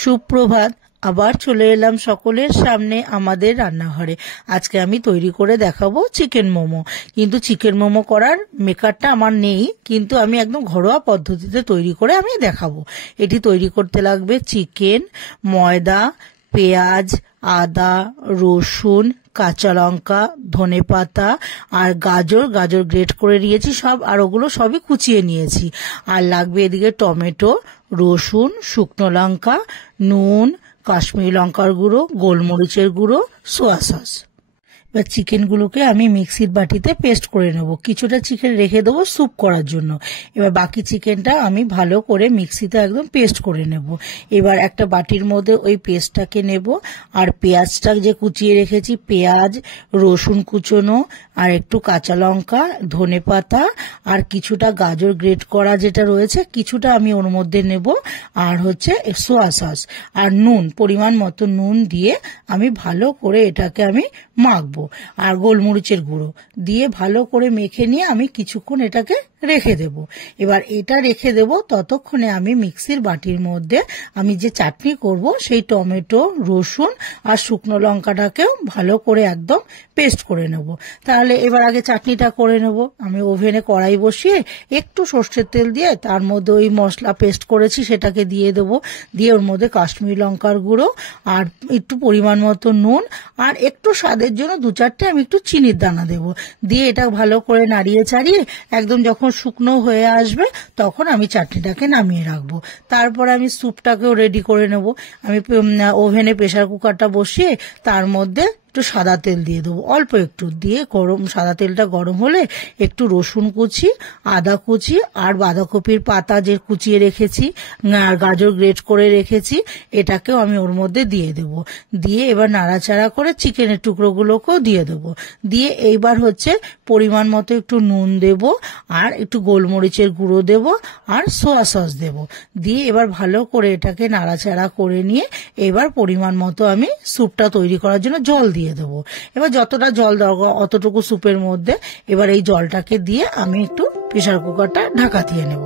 সুপ্রভাত। আবার চলে এলাম সকলের সামনে আমাদের রান্নাঘরে। আজকে আমি তৈরি করে দেখাবো চিকেন মোমো। কিন্তু চিকেন মোমো করার মেকারটা আমার নেই, কিন্তু আমি একদম ঘরোয়া পদ্ধতিতে তৈরি করে আমি দেখাবো। এটি তৈরি করতে লাগবে চিকেন, ময়দা, পেঁয়াজ, আদা, রসুন, কাঁচা লঙ্কা, ধনেপাতা আর গাজর গ্রেট করে নিয়েছি সব, আর ওগুলো সবই কুচিয়ে নিয়েছি। আর লাগবে এদিকে টমেটো, রসুন, শুকনো লঙ্কা, নুন, কাশ্মীরি লঙ্কার গুঁড়ো, গোলমরিচের গুঁড়ো, সোয়া সস। এবার চিকেনগুলোকে আমি মিক্সির বাটিতে পেস্ট করে নেব। কিছুটা চিকেন রেখে দেবো স্যুপ করার জন্য। এবার বাকি চিকেনটা আমি ভালো করে মিক্সিতে একদম পেস্ট করে নেব। এবার একটা বাটির মধ্যে ওই পেস্টটাকে নেব, আর পেঁয়াজটা যে কুচিয়ে রেখেছি, পেঁয়াজ, রসুন কুচোনো, আর একটু কাঁচা লঙ্কা, ধনেপাতা আর কিছুটা গাজর গ্রেট করা যেটা রয়েছে কিছুটা আমি ওর মধ্যে নেব, আর হচ্ছে সোয়া সস আর নুন, পরিমাণ মতো নুন দিয়ে আমি ভালো করে এটাকে আমি মাখবো। আর গোলমরিচের গুঁড়ো দিয়ে ভালো করে মেখে নিয়ে আমি কিছুক্ষণ এটাকে রেখে দেব। এবার এটা রেখে দেব, ততক্ষণে আমি মিক্সির বাটির মধ্যে আমি যে চাটনি করব সেই টমেটো, রসুন আর শুকনো লঙ্কাটাকেও ভালো করে একদম পেস্ট করে নেব। তাহলে এবার আগে চাটনিটা করে নেব। আমি ওভেনে কড়াই বসিয়ে একটু সর্ষের তেল দিয়ে তার মধ্যে ওই মশলা পেস্ট করেছি সেটাকে দিয়ে দেবো। দিয়ে ওর মধ্যে কাশ্মীরি লঙ্কার গুঁড়ো আর একটু পরিমাণ মতো নুন আর একটু স্বাদের জন্য 2-4টে আমি একটু চিনির দানা দেবো। দিয়ে এটা ভালো করে নাড়িয়ে চাড়িয়ে একদম যখন শুকনো হয়ে আসবে তখন আমি চাটনিটাকে নামিয়ে রাখবো। তারপর আমি স্যুপটাকেও রেডি করে নেব। আমি ওভেনে প্রেসার কুকারটা বসিয়ে তার মধ্যে একটু সাদা তেল দিয়ে দেবো, অল্প একটু দিয়ে সাদা তেলটা গরম হলে একটু রসুন কুচি, আদা কুচি আর বাঁধাকপির পাতা যে কুচিয়ে রেখেছি আর গাজর গ্রেট করে রেখেছি এটাকেও আমি ওর মধ্যে দিয়ে দেব। দিয়ে এবার নাড়াচাড়া করে চিকেনের টুকরোগুলোকেও দিয়ে দেবো। দিয়ে এইবার হচ্ছে পরিমাণ মতো একটু নুন দেব, আর একটু গোলমরিচের গুঁড়ো দেব, আর সোয়া সস দেব। দিয়ে এবার ভালো করে এটাকে নাড়াচাড়া করে নিয়ে এবার পরিমাণ মতো আমি স্যুপটা তৈরি করার জন্য জল দিয়ে দেবো। এবার যতটা জল দরকার অতটুকু স্যুপের মধ্যে এবার এই জলটাকে দিয়ে আমি একটু প্রেসার কুকারটা ঢাকা দিয়ে নেব।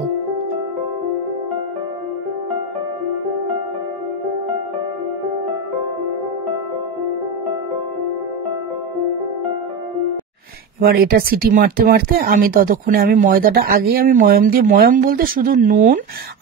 এবার এটা সিটি মারতে মারতে আমি ততক্ষণে আমি ময়দাটা আগেই আমি ময়ম বলতে শুধু নুন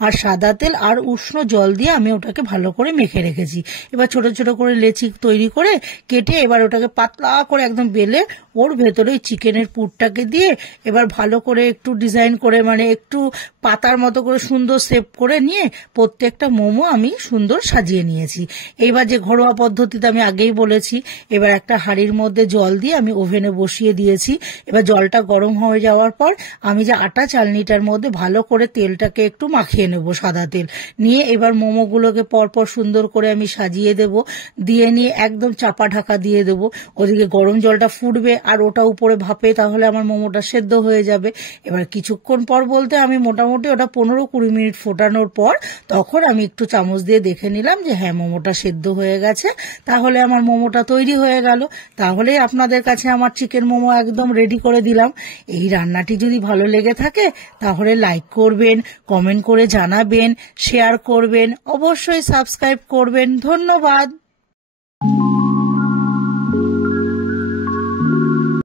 আর সাদা তেল আর উষ্ণ জল দিয়ে আমি ওটাকে ভালো করে মেখে রেখেছি। এবার ছোট ছোট করে লেচি তৈরি করে কেটে এবার ওটাকে পাতলা করে একদম বেলে ওর ভেতরে চিকেনের পুরটাকে দিয়ে এবার ভালো করে একটু ডিজাইন করে মানে একটু পাতার মতো করে সুন্দর শেপ করে নিয়ে প্রত্যেকটা মোমো আমি সুন্দর সাজিয়ে নিয়েছি। এইবার যে ঘরোয়া পদ্ধতিতে আমি আগেই বলেছি, এবার একটা হাঁড়ির মধ্যে জল দিয়ে আমি ওভেনে বসিয়ে দিয়েছি। এবার জলটা গরম হয়ে যাওয়ার পর আমি যে আটা চালনিটার মধ্যে ভালো করে তেলটাকে একটু মাখিয়ে নেব, সাদা তেল নিয়ে এবার মোমোগুলোকে পরপর সুন্দর করে আমি সাজিয়ে দেব। দিয়ে নিয়ে একদম চাপা ঢাকা দিয়ে দেব। ওদিকে গরম জলটা ফুটবে আর ওটা উপরে ভাপে, তাহলে আমার মোমোটা সেদ্ধ হয়ে যাবে। এবার কিছুক্ষণ পর বলতে আমি মোটামুটি ওটা 15-20 মিনিট ফোটানোর পর তখন আমি একটু চামচ দিয়ে দেখে নিলাম যে হ্যাঁ মোমোটা সেদ্ধ হয়ে গেছে। তাহলে আমার মোমোটা তৈরি হয়ে গেল। তাহলেই আপনাদের কাছে আমার চিকেন মোমো একদম রেডি করে দিলাম। এই রান্নাটি যদি ভালো লেগে থাকে তাহলে লাইক করবেন, কমেন্ট করে জানাবেন, শেয়ার করবেন, অবশ্যই সাবস্ক্রাইব করবেন। ধন্যবাদ।